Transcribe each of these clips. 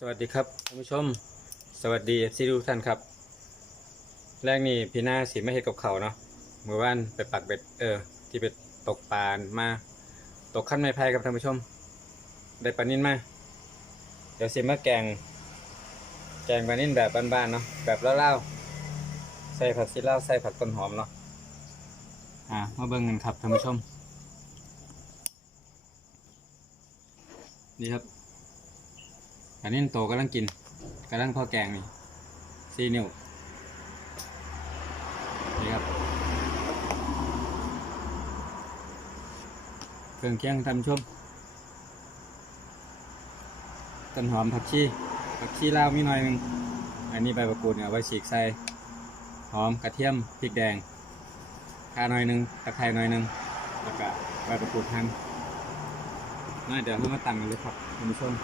สวัสดีครับท่านผู้ชม สวัสดีซีทุกท่านครับ แรกนี่พี่หน้าสีไม่เห็ดกับเขาเนาะเมื่อวานไปปักเบ็ดเออ ที่ไปตกปลามาตกขั้นไม้ไผ่ครับท่านผู้ชม ได้ปลานิ่นมาเดี๋ยวสิมาแกง แกงปลานิ่นแบบบ้านๆเนาะแบบเล่าๆใส่ผักซีเล่าใส่ผักต้นหอมเนาะอ่ามาเบิ่งกันครับท่านผู้ชมนี่ครับ อันนี้โตกำลังกินกำลังพอแกงนี่ซีนิ้วนี่ครับเครื่องเคียงทำชุ่มต้นหอมผักชีผักชีลาวมีหน่อยหนึงอันนี้ใบมะกูดเนี่ยเอาไว้ฉีกใส่หอมกระเทียมพริกแดงข่าหน่อยหนึงตะไคร้หน่อยหนึงแล้วก็ใบมะกูดหั่นน่าเดี๋ยวเรามาตั้งกันเลยครับท่านผู้ชม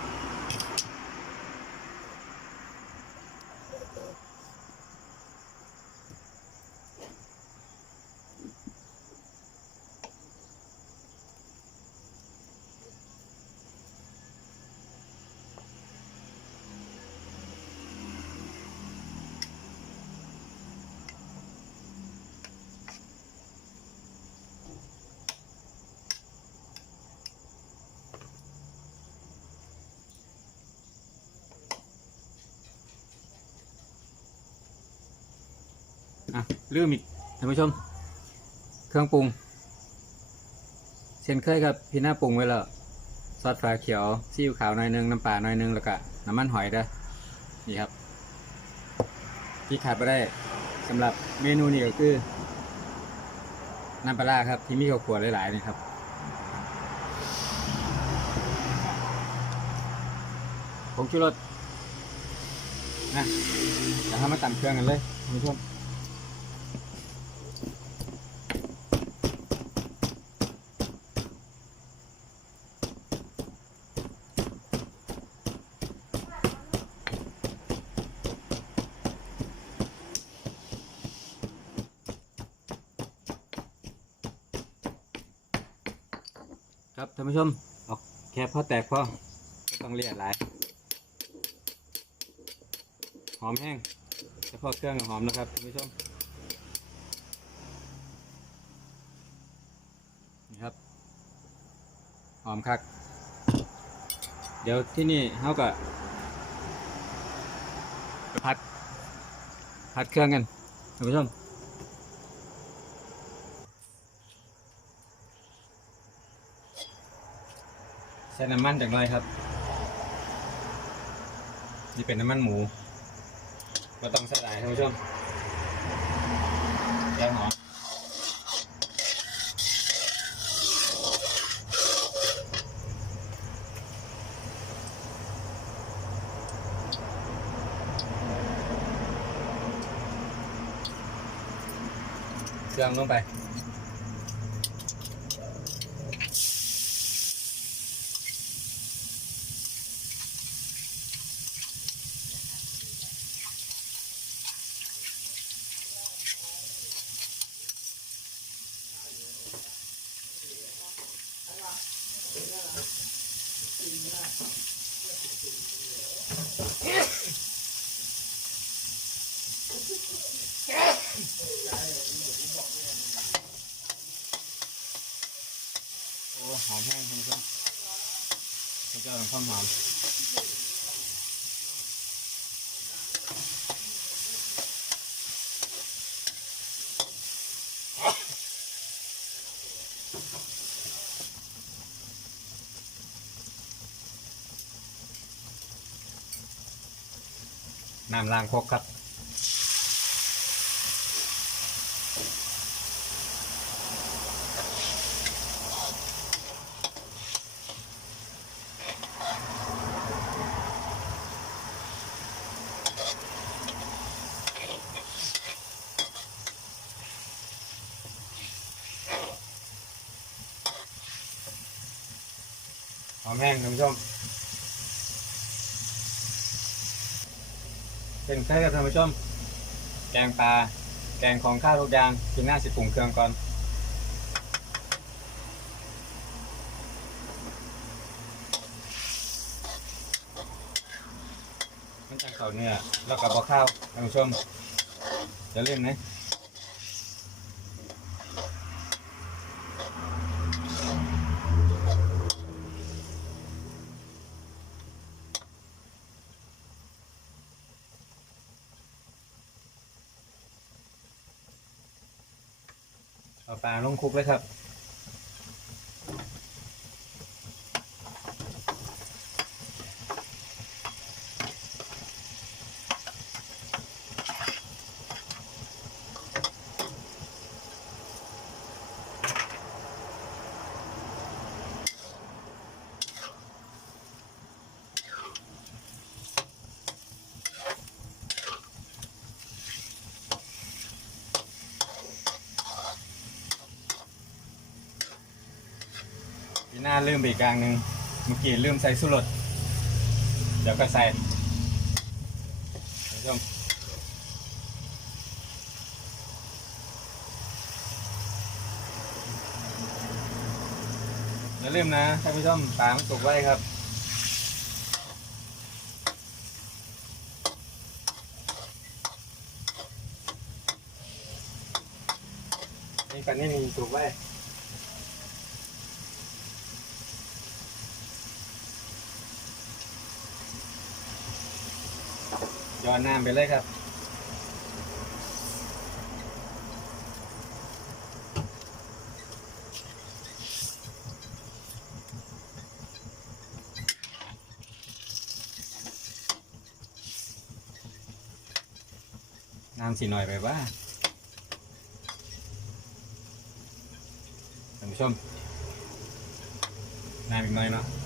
อะลืมอีกท่านผู้ชม เครื่องปรุง เช่นเคยครับ พี่หน้าปรุงไว้แล้วซอสฟ้าเขียวซีอิ๊วขาวหน่อยหนึงน้ำปลาหน่อยหนึงแล้วก็น้ำมันหอยเด้อนี่ครับ ที่ขาดไม่ได้สำหรับเมนูนี้ก็คือน้ำปลาครับ ที่มีข้าวขัวหลายๆนี่ครับผงชูรสนะเดี๋ยวเรามาตำเครื่องกันเลยท่านผู้ชม ครับท่านผู้ชมออก แค่พอแตกพอก็ต้องเรียกหลายหอมแห้งเฉพาะเครื่องหอมนะครับท่านผู้ชมนี่ครับ หอมคัก เดี๋ยวที่นี่เขาก็ไปพัดพัดเครื่องกันท่านผู้ชม ใช้น้ำมันจากหน้อยครับนี่เป็นน้ำมันหมูก็ต้องใส่หลายท่านผู้ชมแกงหอมเครื่องลงไป โอ้หอมแห้งท่านผู้ชมพระเจ้าของความหอมน้ำล้างครกครับ แห้งท่านผู้ชมเป็นแค่กับท่านผู้ชม แกงปลา แกงของข้าวทุกอย่างกินหน้าสิปรุงเครื่องก่อนมันจังเขาเนื้อแล้วกับข้าวท่านผู้ชมจะเล่นไหม ปลาลงคุกเลยครับ พี่หน้าลืมไปอีกอย่างหนึ่งเมื่อกี้ลืมใส่สุรสเดี๋ยวก็ใส่ท่านผู้ชมอย่าลืมนะท่านผู้ชมปามสุกไว้ครับนี่กันนี่มีสุกไว้ อนน้ำไปเลยครับน้ำสีหน่อยไปว่าท่านผู้ชมน้ำอีกหน่อยเนาะ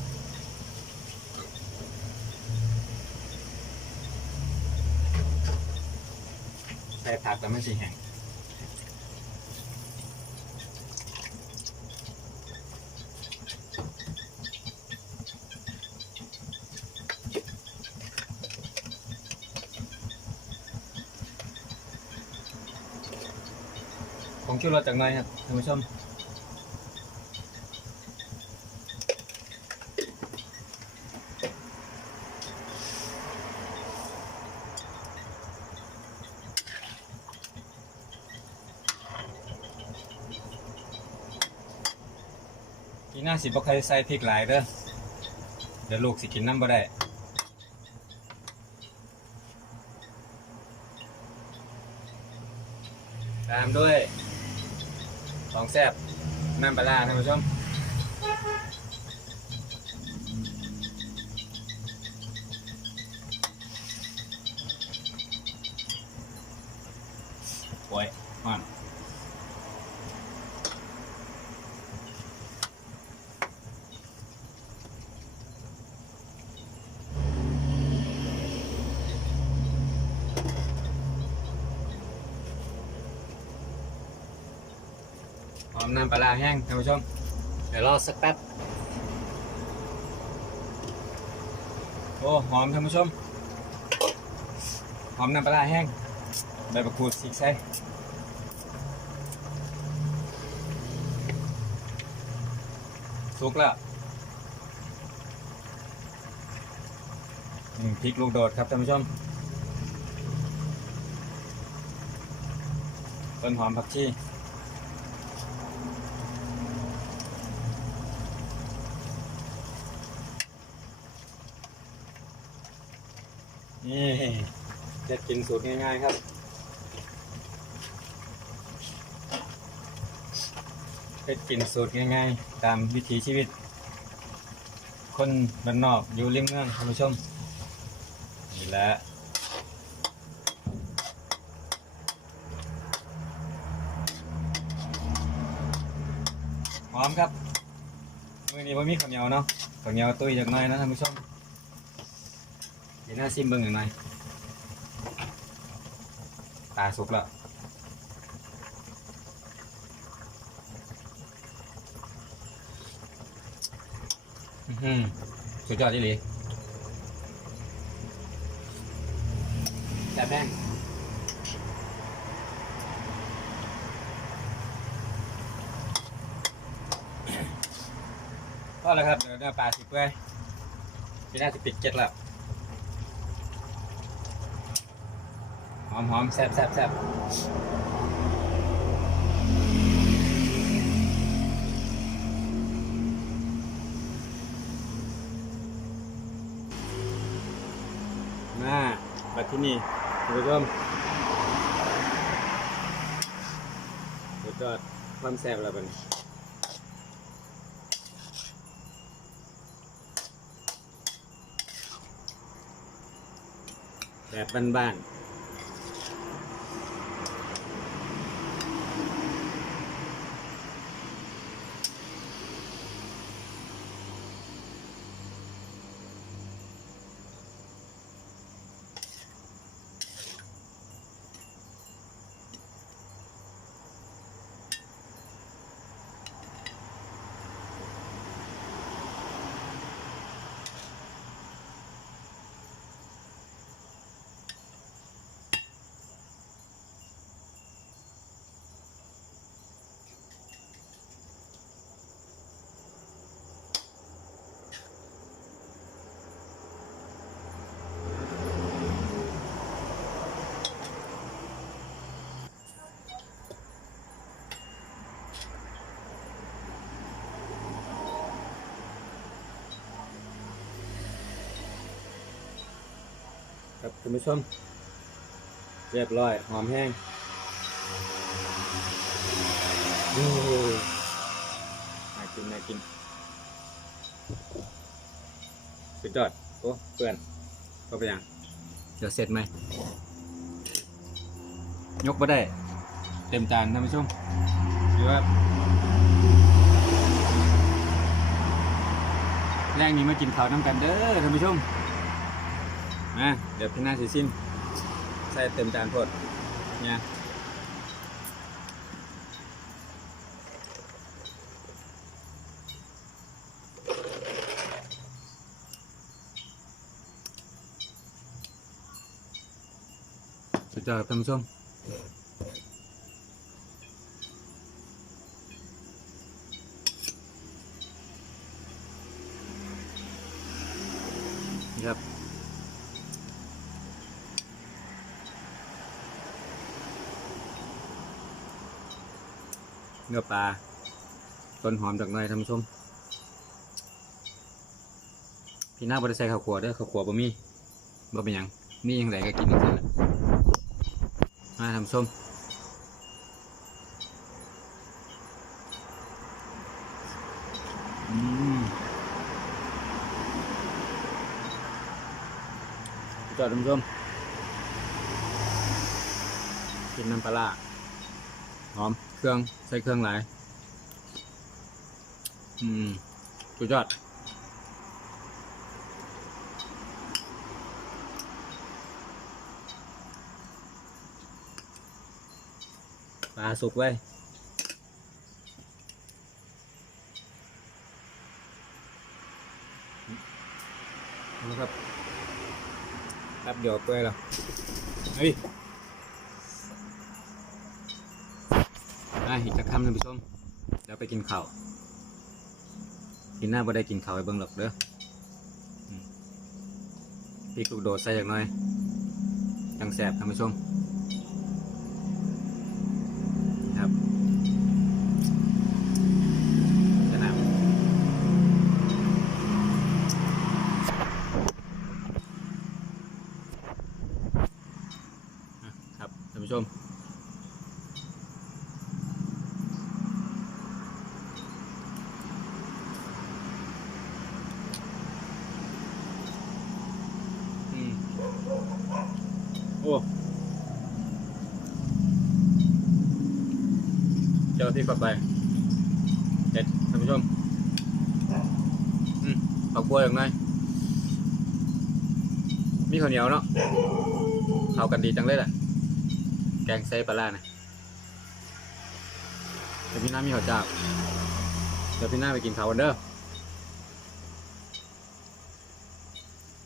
ส่ผักแล้วมันสิแห้งของชูรสจากไหนครับท่านผู้ชม สิบ่ใครใส่พริกหลายเด้อเดี๋ยวลูกสิกินน้ำบ่ได้ตามด้วยของแซ่บน้ำปลาท่านผู้ชม โอ้ยอ่อน หอมน้ำปลาร้าแห้งท่านผู้ชม เดี๋ยวรอสักแป๊บ โอ้หอมท่านผู้ชม หอมน้ำปลาร้าแห้ง ใบมะกรูดสีกใสสุกแล้วพริกลูกโดดครับท่านผู้ชม ต้นหอมผักชี นี่จะกินสูตรง่ายๆครับเป็ดกินสูตรง่ายๆ ตามวิถีชีวิต คนบ้านนอกอยู่ริมเมืองท่านผู้ชมนี่แหละหอมครับ มือนี้ว่ามีข้าวเหนียวเนาะข้าวเหนียวตุ้ยจากหน้อยนะท่านผู้ชม หน้าซิมเบิ้งหน่อยตาสุกแล้วอือหือสุดยอดที่หลีแต่แป้งก็แล้วครับ เดี๋ยวเนื้อปลาสิบเปื่อยพี่น่าจะปิดเจ็ดแล้ว อมหอมแซ่บแซ่บแซ่บมาบัดที่นี่คุณผู้ชมสุดยอดความแซ่บแล้วบัดนี้แบบบ้านๆ ครับคุณผู้ชม เรียบร้อย หอมแห้งโอ้ยน่ากินน่ากิน สุดยอด โอ้เพื่อนก็ไปนยังเดี๋ยวเสร็จไหม ยกมาได้ เต็มจานท่านผู้ชมหรือว่าแรงนี้มากินข้าวน้ำกันเด้อท่านผู้ชม มาเดี๋ยวพี่นาสิซิมใส่เต็มจานพดเนี่ยสุดยอดท่านผู้ชมครับ เนื้อปลา ต้นหอมจากน้อยท่านชมพี่หน้าบริใส่ข้าวขัวเด้อข้าวขัวบ่มีบ่เป็นยังมียังไงก็กินจังซั่นแหละมาท่านผู้มจอดท่านผู้มกินน้ำปลาหอม เครื่องใส่เครื่องหลายอืมสุดยอดปลาสุกไว้นะครับแป๊บเดียวเปื่อยแล้วเฮ้ย อะอีกจะคำท่านผู้ชมเดี๋ยวไปกินข้าวกินหน้าบ่ได้กินข้าวไอ้เบิ้งหรอกเด้อพริกลูกโดดใส่อย่างน้อยจังแสบท่านผู้ชมครับจะนำอะครับท่านผู้ชม อืมโอ้ เจ้าที่กลับไปเด็ดท่านผู้ชมอืมผักบัวอย่างไรมีข้าวเหนียวเนาะเข้ากันดีจังเลยแหละแกงไส้ปลาล่านะเดี๋ยวพี่น้ามีข้าวจ้าเดี๋ยวพี่น้าไปกินข้าวกันเด้อ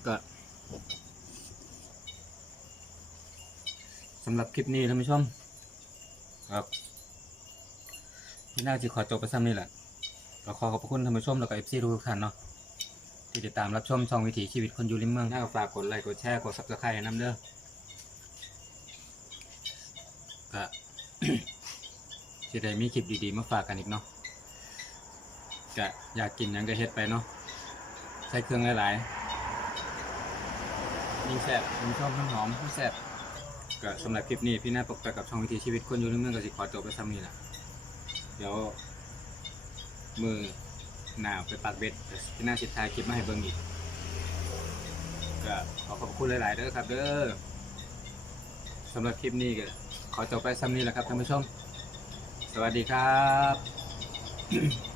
ก็ สำหรับคลิปนี้ท่านผู้ชม ครับพี่น่าจะขอจบไปซ้ำนี่แหละก็ขอขอบคุณท่านผู้ชมแล้วก็เอฟซีทุกท่านเนาะที่ติดตามรับชมช่องวิถีชีวิตคนอยู่ริมเมืองถ้าฝากกดไลค์กดแชร์กดซับสไครต์น้ำเด้อก็สิได้มีคลิปดีๆมาฝากกันอีกเนาะก็อยากกินยังก็เฮ็ดไปเนาะใส่เครื่องหลายๆยิ่งแซ่บยิ่งชอบทั้งหอมทั้งแซ่บ ก็สำหรับคลิปนี้พี่น่าปกไปกับช่องวิถีชีวิตคนอยู่ในเมืองก็สิขอจบไปซ้ำนี้ล่ะเดี๋ยวมือหนาวไปปักเบ็ดพี่น่าสิทายคลิปมาให้เบิ่งอีกก็ขอขอบคุณหลาย ๆเด้อครับ เด้อสำหรับคลิปนี้ก็ขอจบไปซ้ำนี้แหละครับท่านผู้ชม สวัสดีครับ